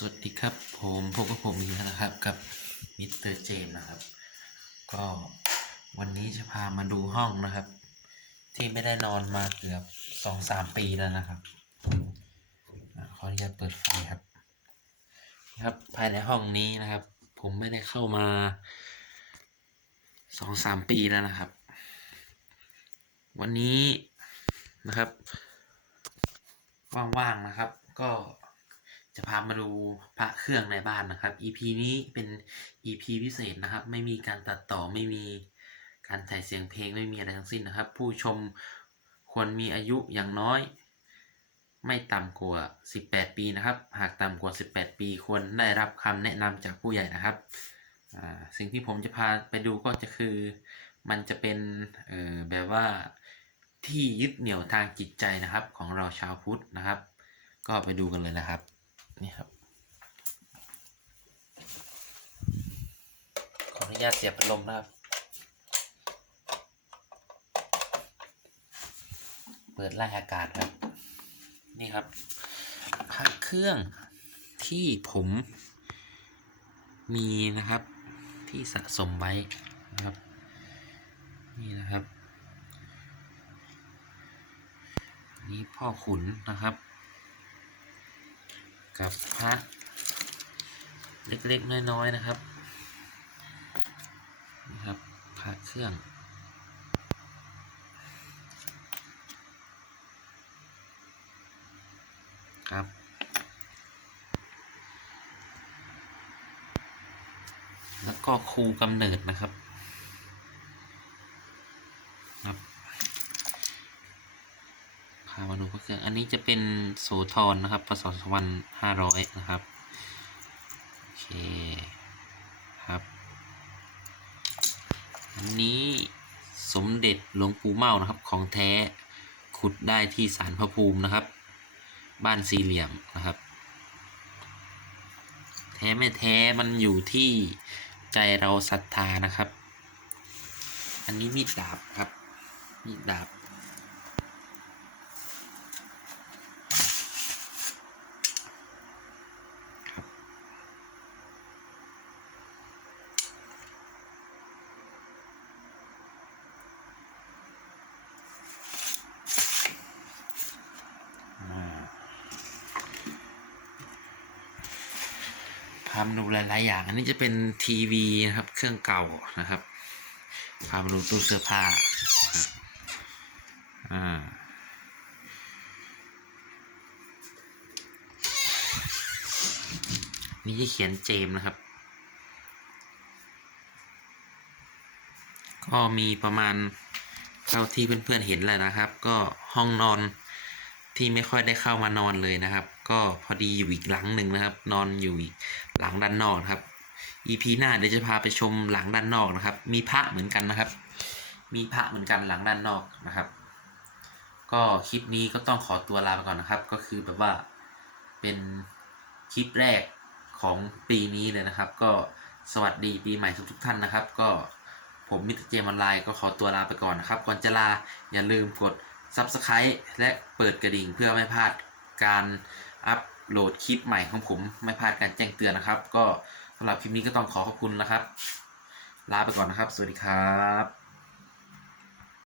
สวัสดีครับผมพบกับผมอีกแล้วนะครับกับมิสเตอร์เจมส์นะครับ ก็วันนี้จะพามาดูห้องนะครับ ที่ไม่ได้นอนมาเกือบสองสามปีแล้วนะครับขออนุญาตเปิดไฟครับนะครับภายในห้องนี้นะครับ ผมไม่ได้เข้ามาสองสามปีแล้วนะครับ วันนี้นะครับว่างๆนะครับ ก็ จะพามาดูพระเครื่องในบ้านนะครับ EP นี้เป็น EP พิเศษนะครับ ไม่มีการตัดต่อไม่มีการใส่เสียงเพลงไม่มีอะไรทั้งสิ้นนะครับ ผู้ชมควรมีอายุอย่างน้อย ไม่ต่ำกว่า 18 ปีนะครับ หากต่ำกว่า 18 ปีควรได้รับคำแนะนำจากผู้ใหญ่นะครับสิ่งที่ผมจะพาไปดูก็จะคือมันจะเป็นแบบว่าที่ยึดเหนี่ยวทางจิตใจนะครับของเราชาวพุทธนะครับ ก็ไปดูกันเลยนะครับ นี่ครับ ขออนุญาตเสียบพัดลมนะครับ เปิดไล่อากาศครับ นี่ครับพระเครื่องที่ผมมีนะครับที่สะสมไว้นะครับ นี่นะครับ นี่พ่อขุนนะครับ กับพระเล็กๆ น้อยๆ นะครับนะครับพระเครื่อง ครับ แล้วก็ครูกำเนิดนะครับครับามาดูพระเครื่อง อันนี้จะเป็นโสธรนะครับพศสองพันห้าร้อยนะครับ โอเคครับ อันนี้สมเด็จหลวงปู่เมานะครับของแท้ขุดได้ที่ศาลพระภูมินะครับ บ้านสี่เหลี่ยมนะครับ แท้ไม่แท้มันอยู่ที่ใจเราศรัทธานะครับ อันนี้มีดดาบครับมีดดาบ พามาดูหลายๆอย่าง อันนี้จะเป็นทีวีนะครับ เครื่องเก่านะครับ พามาดูตู้เสื้อผ้าอ่านี่จะเขียนเจมนะครับ ก็มีประมาณเท่าที่เพื่อนๆเห็นแหละนะครับ ก็ห้องนอนที่ไม่ค่อยได้เข้ามานอนเลยนะครับ ก็พอดีอยู่อีกหลังหนึ่งนะครับ นอนอยู่อีกหลังด้านนอกครับ EP หน้าเดี๋ยวจะพาไปชมหลังด้านนอกนะครับ มีพระเหมือนกันนะครับ มีพระเหมือนกันหลังด้านนอกนะครับ ก็คลิปนี้ก็ต้องขอตัวลาไปก่อนนะครับ ก็คือแบบว่าเป็นคลิปแรกของปีนี้เลยนะครับ ก็สวัสดีปีใหม่ทุกท่านนะครับ ก็ผมมิตรเจมออนไลน์ก็ขอตัวลาไปก่อนนะครับ ก่อนจะลาอย่าลืมกด Subscribe และเปิดกระดิ่งเพื่อไม่พลาดการ อัปโหลดคลิปใหม่ของผมไม่พลาดการแจ้งเตือนนะครับ ก็สำหรับคลิปนี้ก็ต้องขอขอบคุณนะครับ ลาไปก่อนนะครับ สวัสดีครับ